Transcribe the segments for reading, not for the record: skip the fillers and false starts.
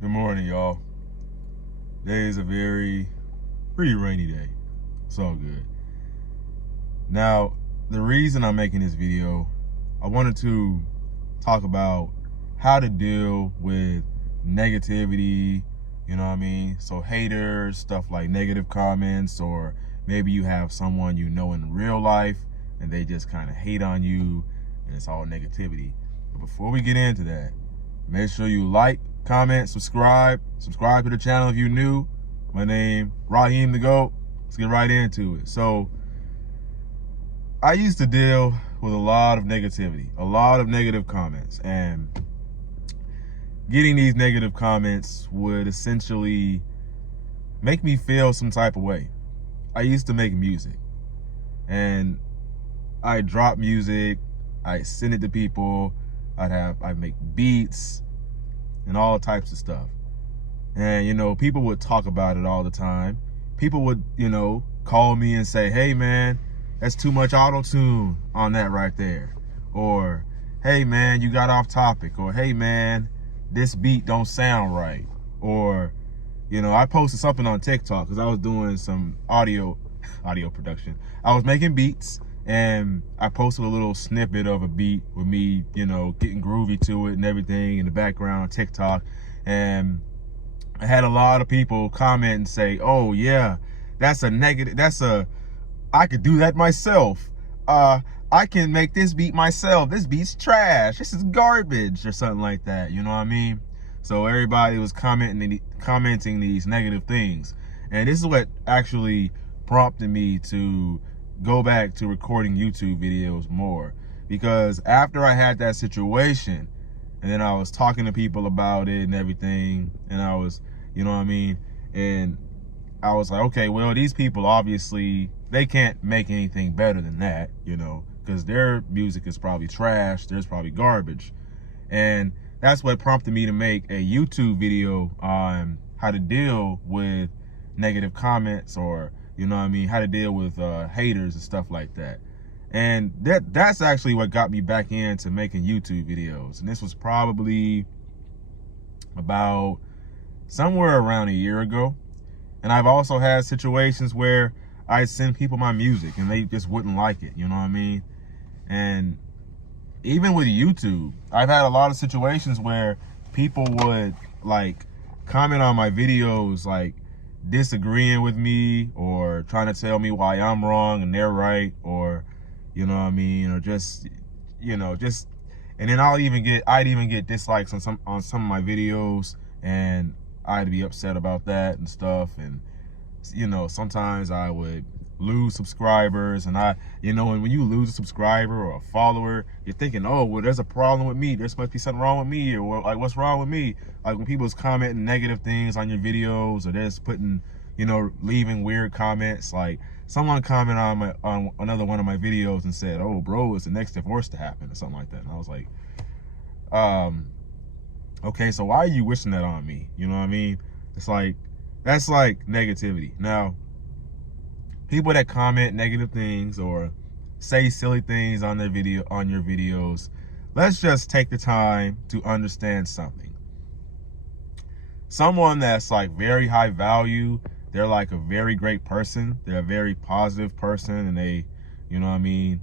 Good morning, y'all. Today is a pretty rainy day. It's all good. Now, the reason I'm making this video, I wanted to talk about how to deal with negativity, you know what I mean? So haters, stuff like negative comments, or maybe you have someone you know in real life and they just kind of hate on you and it's all negativity. But before we get into that, make sure you like, comment, subscribe to the channel if you're new. My name, Raheem the GOAT. Let's get right into it. So, I used to deal with a lot of negativity, a lot of negative comments, and getting these negative comments would essentially make me feel some type of way. I used to make music, and I drop music, I send it to people, I make beats, and all types of stuff. And, people would talk about it all the time. People would, call me and say, hey, man, that's too much auto-tune on that right there. Or, hey, man, you got off topic. Or, hey, man, this beat don't sound right. Or, I posted something on TikTok because I was doing some audio production. I was making beats, and I posted a little snippet of a beat with me, getting groovy to it and everything in the background on TikTok. And I had a lot of people comment and say, oh yeah, that's a negative, I could do that myself. I can make this beat myself. This beat's trash. This is garbage, or something like that. You know what I mean? So everybody was commenting these negative things. And this is what actually prompted me to go back to recording YouTube videos more. Because after I had that situation, and then I was talking to people about it and everything, and I was, you know what I mean? And I was like, okay, well, these people, obviously, they can't make anything better than that, because their music is probably trash, there's probably garbage. And that's what prompted me to make a YouTube video on how to deal with negative comments, or, how to deal with haters and stuff like that. And that's actually what got me back into making YouTube videos. And this was probably about somewhere around a year ago. And I've also had situations where I send people my music and they just wouldn't like it, you know what I mean? And even with YouTube, I've had a lot of situations where people would like comment on my videos, like disagreeing with me or trying to tell me why I'm wrong and they're right, or, you know what I mean? Or just, and then I'd even get dislikes on some of my videos, and I'd be upset about that and stuff. And, sometimes I would lose subscribers, and and when you lose a subscriber or a follower, you're thinking, oh, well, there's a problem with me. There must be something wrong with me, or like, what's wrong with me? Like when people's commenting negative things on your videos, or they're just putting, leaving weird comments. Like someone commented on another one of my videos and said, oh, bro, it's the next divorce to happen, or something like that. And I was like, okay, so why are you wishing that on me? You know what I mean? It's like, that's like negativity. Now, people that comment negative things or say silly things on your videos, let's just take the time to understand something. Someone that's like very high value, they're like a very great person, they're a very positive person, and they,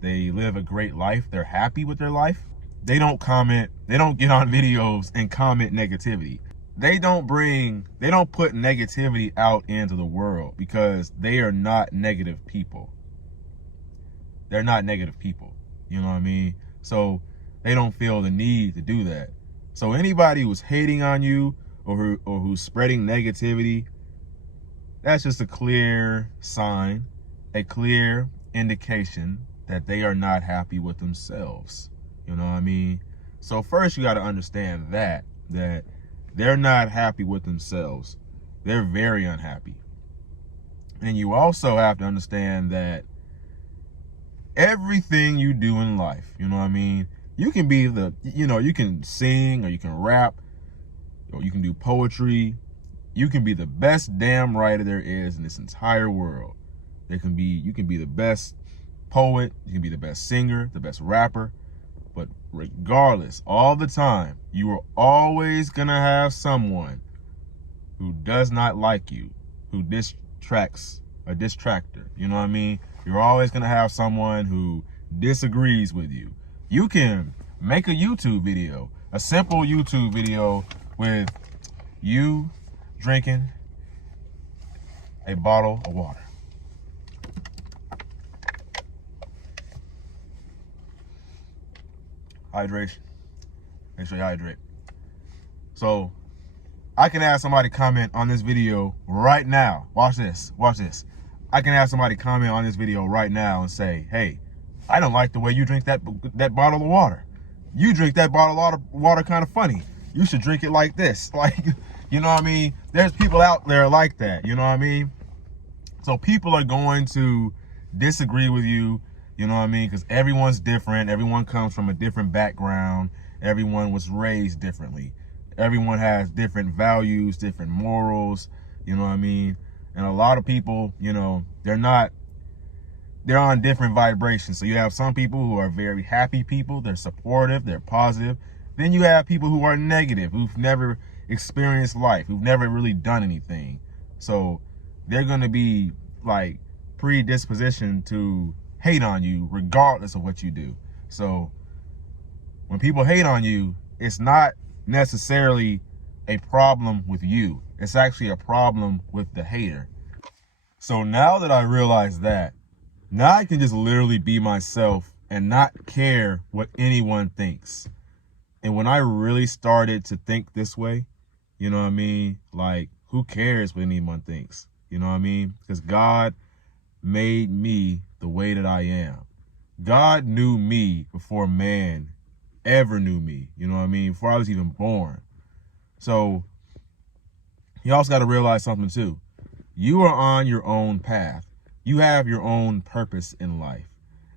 they live a great life, they're happy with their life. They don't get on videos and comment negativity. They don't put negativity out into the world because they are not negative people. They're not negative people. You know what I mean? So they don't feel the need to do that. So anybody who's hating on you or who's spreading negativity, that's just a clear sign, a clear indication that they are not happy with themselves. You know what I mean? So first you got to understand that they're not happy with themselves. They're very unhappy. And you also have to understand that everything you do in life, you know what I mean? You can be you can sing, or you can rap, or you can do poetry. You can be the best damn writer there is in this entire world. You can be the best poet, you can be the best singer, the best rapper. But regardless, all the time, you are always gonna have someone who does not like you, who distracts, a distractor. You know what I mean? You're always going to have someone who disagrees with you. You can make a YouTube video, a simple YouTube video with you drinking a bottle of water. Hydration. Make sure you hydrate. So I can have somebody comment on this video right now. Watch this. Watch this. I can have somebody comment on this video right now and say, hey, I don't like the way you drink that bottle of water. You drink that bottle of water kind of funny. You should drink it like this. Like, you know what I mean? There's people out there like that. You know what I mean? So people are going to disagree with you. You know what I mean? Because everyone's different. Everyone comes from a different background. Everyone was raised differently. Everyone has different values, different morals. You know what I mean? And a lot of people, you know, they're on different vibrations. So you have some people who are very happy people. They're supportive. They're positive. Then you have people who are negative, who've never experienced life, who've never really done anything. So they're going to be like predispositioned to hate on you regardless of what you do. So when people hate on you, it's not necessarily a problem with you. It's actually a problem with the hater. So now that I realize that, now I can just literally be myself and not care what anyone thinks. And when I really started to think this way, you know what I mean? Like, who cares what anyone thinks? You know what I mean? Because God made me the way that I am. God knew me before man ever knew me. You know what I mean? Before I was even born. So you also got to realize something too. You are on your own path. You have your own purpose in life.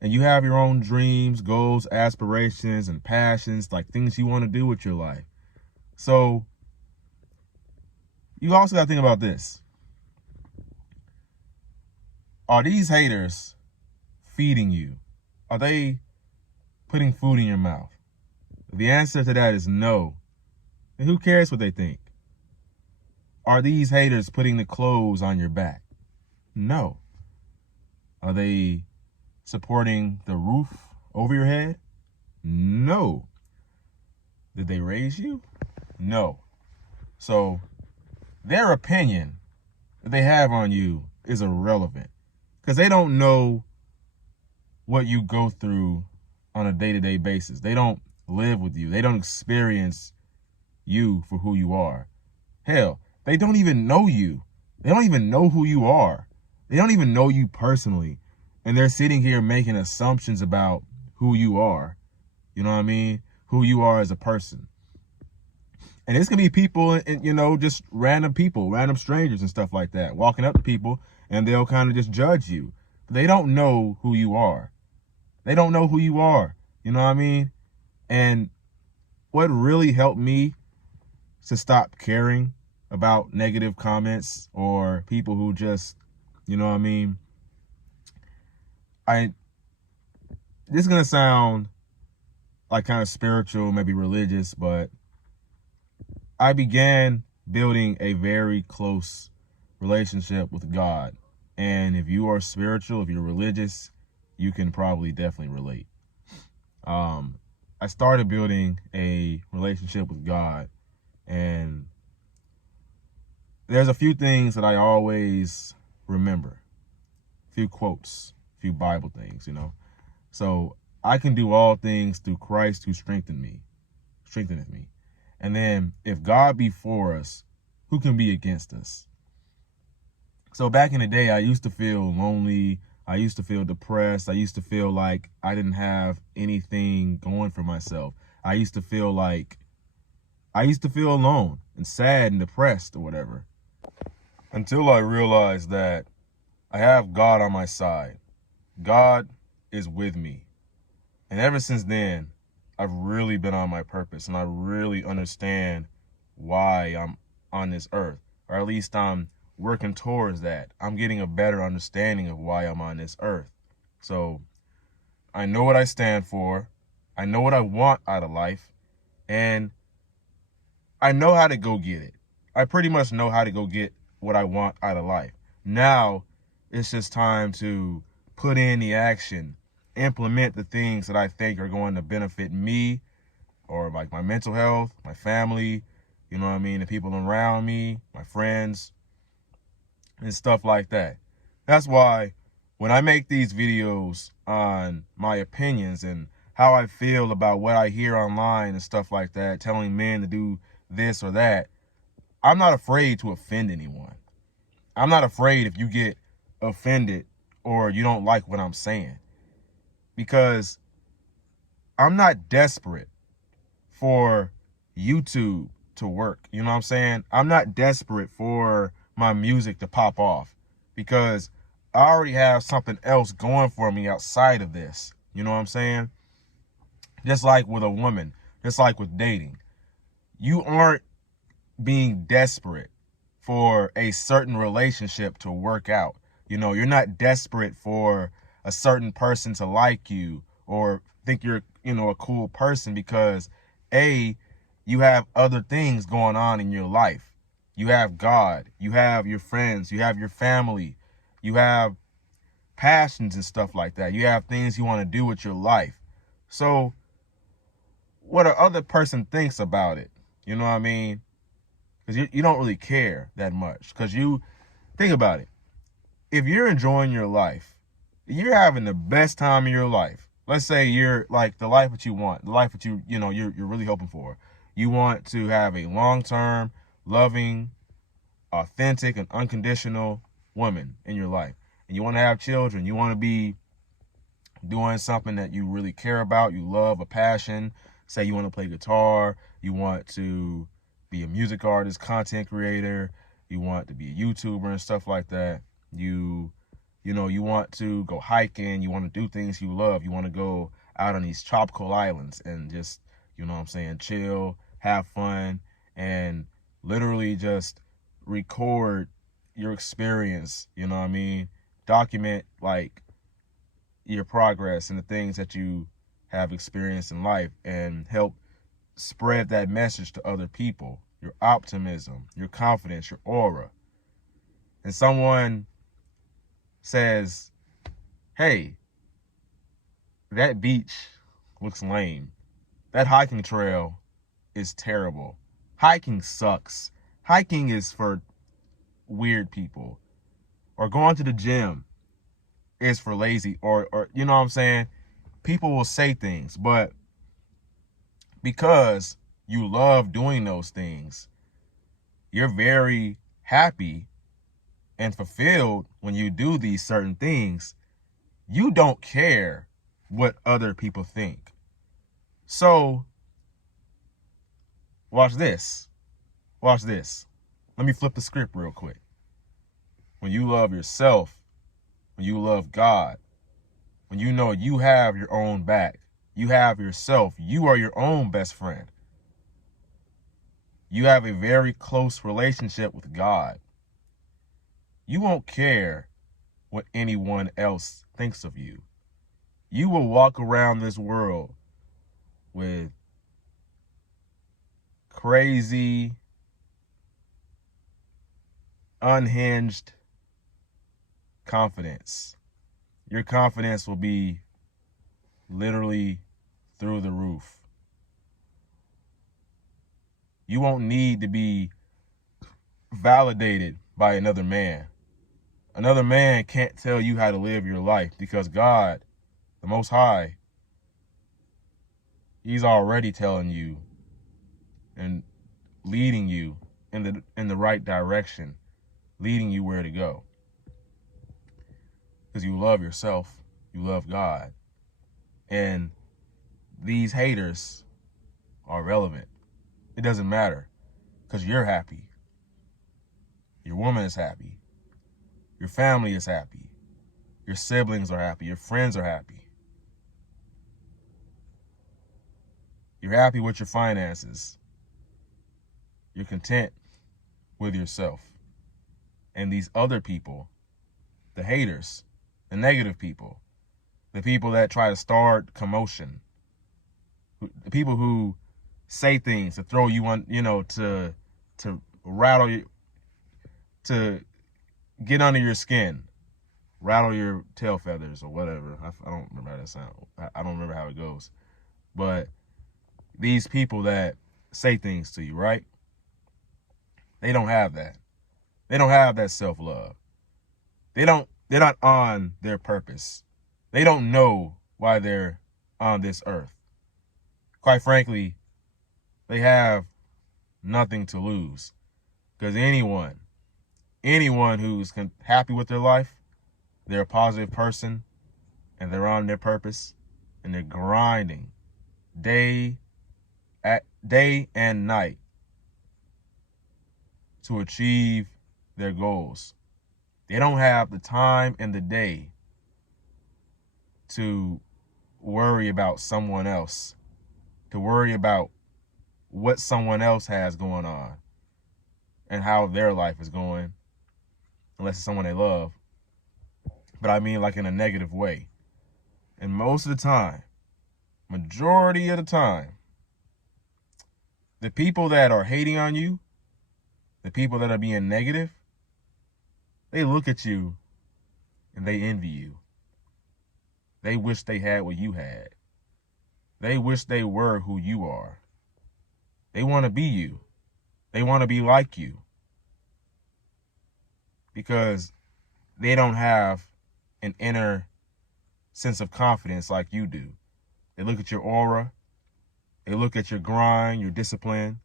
And you have your own dreams, goals, aspirations, and passions, like things you want to do with your life. So you also got to think about this. Are these haters feeding you? Are they putting food in your mouth? The answer to that is no. And who cares what they think? Are these haters putting the clothes on your back? No. Are they supporting the roof over your head? No. Did they raise you? No. So their opinion that they have on you is irrelevant because they don't know what you go through on a day-to-day basis. They don't live with you. They don't experience you for who you are. Hell, they don't even know you. They don't even know who you are. They don't even know you personally. And they're sitting here making assumptions about who you are. You know what I mean? Who you are as a person. And it's going to be people, you know, just random people, random strangers and stuff like that, walking up to people and they'll kind of just judge you. But they don't know who you are. They don't know who you are. You know what I mean? And what really helped me to stop caring about negative comments or people who just, you know what I mean? This is going to sound like kind of spiritual, maybe religious, but I began building a very close relationship with God. And if you are spiritual, if you're religious, you can probably definitely relate. I started building a relationship with God, and there's a few things that I always remember. A few quotes, a few Bible things, you know. So I can do all things through Christ who strengtheneth me. And then if God be for us, who can be against us? So back in the day, I used to feel lonely. I used to feel depressed. I used to feel like I didn't have anything going for myself. I used to feel alone and sad and depressed or whatever. Until I realized that I have God on my side. God is with me. And ever since then, I've really been on my purpose, and I really understand why I'm on this earth, or at least I'm working towards that. I'm getting a better understanding of why I'm on this earth. So I know what I stand for. I know what I want out of life, and I know how to go get it. I pretty much know how to go get what I want out of life. Now it's just time to put in the action, implement the things that I think are going to benefit me, or like my mental health, my family, you know what I mean, the people around me, my friends, and stuff like that. That's why when I make these videos on my opinions and how I feel about what I hear online and stuff like that, telling men to do this or that, I'm not afraid to offend anyone. I'm not afraid if you get offended or you don't like what I'm saying, because I'm not desperate for YouTube to work. You know what I'm saying? I'm not desperate for my music to pop off, because I already have something else going for me outside of this. You know what I'm saying? Just like with a woman, just like with dating, you aren't being desperate for a certain relationship to work out. You know, you're not desperate for a certain person to like you or think you're, you know, a cool person, because you have other things going on in your life. You have God, you have your friends, you have your family, you have passions and stuff like that. You have things you want to do with your life. So what the other person thinks about it, you know what I mean? Because you don't really care that much. Because you think about it. If you're enjoying your life, you're having the best time of your life. Let's say you're like the life that you want, the life that you're really hoping for. You want to have a long-term, loving, authentic, and unconditional woman in your life. And you want to have children. You want to be doing something that you really care about. You love, a passion. Say you want to play guitar. You want to be a music artist, content creator. You want to be a YouTuber and stuff like that. You want to go hiking. You want to do things you love. You want to go out on these tropical islands and just, you know what I'm saying, chill, have fun, and literally just record your experience, you know what I mean? Document like your progress and the things that you have experienced in life, and help spread that message to other people. Your optimism, your confidence, your aura. And someone says, hey, that beach looks lame. That hiking trail is terrible. Hiking sucks. Hiking is for weird people. Or going to the gym is for lazy, or you know what I'm saying? People will say things, but because you love doing those things, you're very happy and fulfilled when you do these certain things. You don't care what other people think. So watch this. Watch this. Let me flip the script real quick. When you love yourself, when you love God, when you know you have your own back, you have yourself, you are your own best friend. You have a very close relationship with God. You won't care what anyone else thinks of you. You will walk around this world with crazy, unhinged confidence. Your confidence will be literally through the roof. You won't need to be validated by another man. Another man can't tell you how to live your life, because God, the Most High, He's already telling you and leading you in the right direction, leading you where to go. Because you love yourself, you love God. And these haters are relevant. It doesn't matter, because you're happy. Your woman is happy. Your family is happy. Your siblings are happy. Your friends are happy. You're happy with your finances. You're content with yourself. And these other people, the haters, the negative people, the people that try to start commotion, the people who say things to throw you on, to rattle you, to get under your skin, rattle your tail feathers or whatever. I don't remember how that sounds. I don't remember how it goes. But these people that say things to you, right? They don't have that. They don't have that self-love. They're not on their purpose. They don't know why they're on this earth. Quite frankly, they have nothing to lose. Because anyone who's happy with their life, they're a positive person, and they're on their purpose, and they're grinding day and night to achieve their goals. They don't have the time in the day to worry about someone else, to worry about what someone else has going on and how their life is going, unless it's someone they love. But I mean like in a negative way. And most of the time, majority of the time, the people that are hating on you, the people that are being negative, they look at you and they envy you. They wish they had what you had. They wish they were who you are. They want to be you. They want to be like you. Because they don't have an inner sense of confidence like you do. They look at your aura. They look at your grind, your discipline,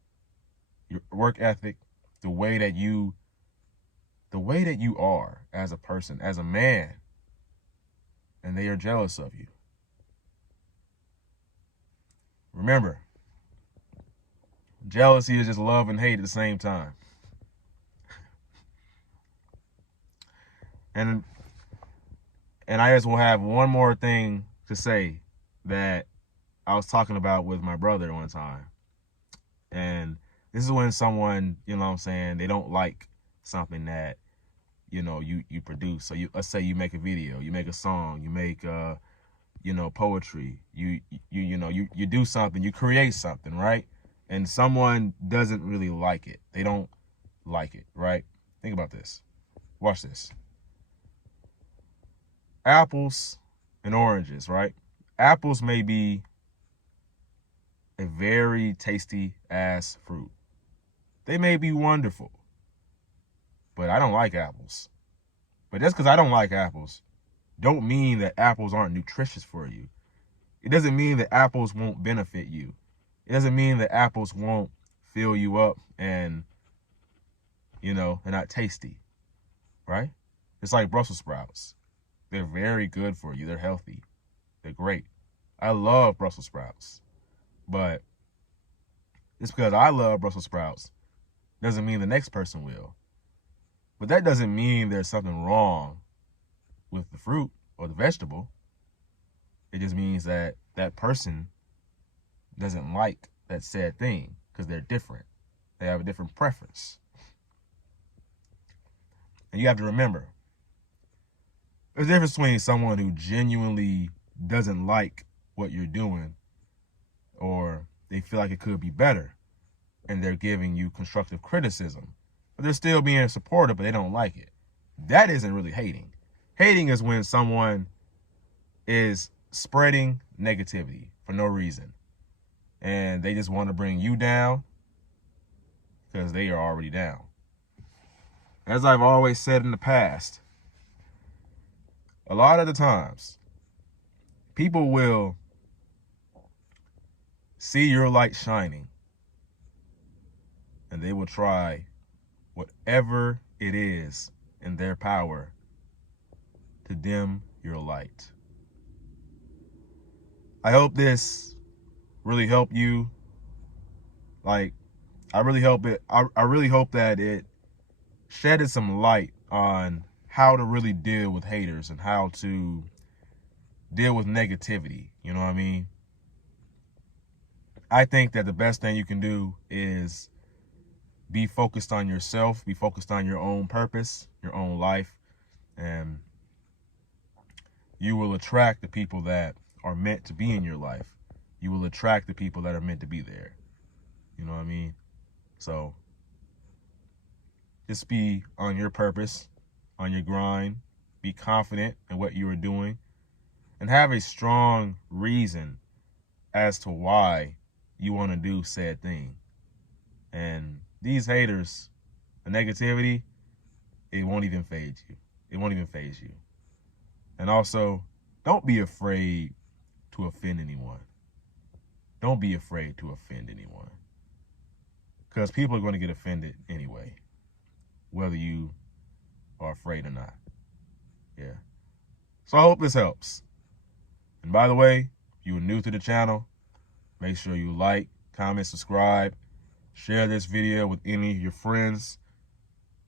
your work ethic, the way that you are as a person, as a man, and they are jealous of you. Remember, jealousy is just love and hate at the same time. And I just will have one more thing to say that I was talking about with my brother one time. And this is when someone, you know what I'm saying, they don't like something that, you know, you produce. So let's say you make a video, you make a song, you make poetry, you do something, you create something, right? And someone doesn't really like it. They don't like it, right? Think about this. Watch this. Apples and oranges, right? Apples may be a very tasty ass fruit. They may be wonderful, but I don't like apples. But just because I don't like apples, don't mean that apples aren't nutritious for you. It doesn't mean that apples won't benefit you. It doesn't mean that apples won't fill you up and, they're not tasty, right? It's like Brussels sprouts. They're very good for you. They're healthy. They're great. I love Brussels sprouts. But just because I love Brussels sprouts doesn't mean the next person will. But that doesn't mean there's something wrong with the fruit or the vegetable. It just means that that person doesn't like that said thing because they're different. They have a different preference. And you have to remember, there's a difference between someone who genuinely doesn't like what you're doing or they feel like it could be better and they're giving you constructive criticism, but they're still being supportive, but they don't like it. That isn't really hating. Hating is when someone is spreading negativity for no reason and they just want to bring you down because they are already down. As I've always said in the past, a lot of the times, people will see your light shining and they will try whatever it is in their power to dim your light. I hope this really helped you. I really hope that it shedded some light on how to really deal with haters and how to deal with negativity. You know what I mean? I think that the best thing you can do is be focused on yourself, be focused on your own purpose, your own life, and you will attract the people that are meant to be in your life. You will attract the people that are meant to be there. You know what I mean? So Just be on your purpose, on your grind. Be confident in what you are doing, and have a strong reason as to why you want to do said thing. And these haters, the negativity, it won't even fade you. It won't even faze you. And also, don't be afraid to offend anyone. Don't be afraid to offend anyone. Because people are going to get offended anyway, whether you are afraid or not. Yeah. So I hope this helps. And by the way, if you are new to the channel, make sure you like, comment, subscribe, share this video with any of your friends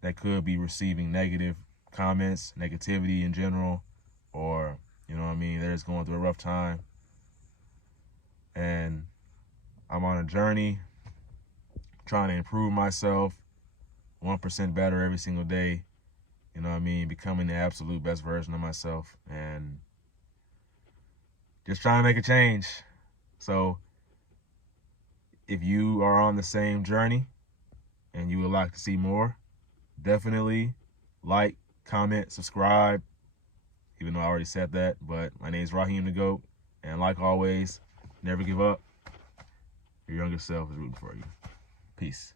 that could be receiving negative comments, negativity in general, or, you know what I mean, they're just going through a rough time. And I'm on a journey trying to improve myself 1% better every single day. You know what I mean? Becoming the absolute best version of myself and just trying to make a change. So if you are on the same journey and you would like to see more, definitely like, comment, subscribe, even though I already said that. But my name is Raheem the GOAT, and like always, never give up. Your younger self is rooting for you. Peace.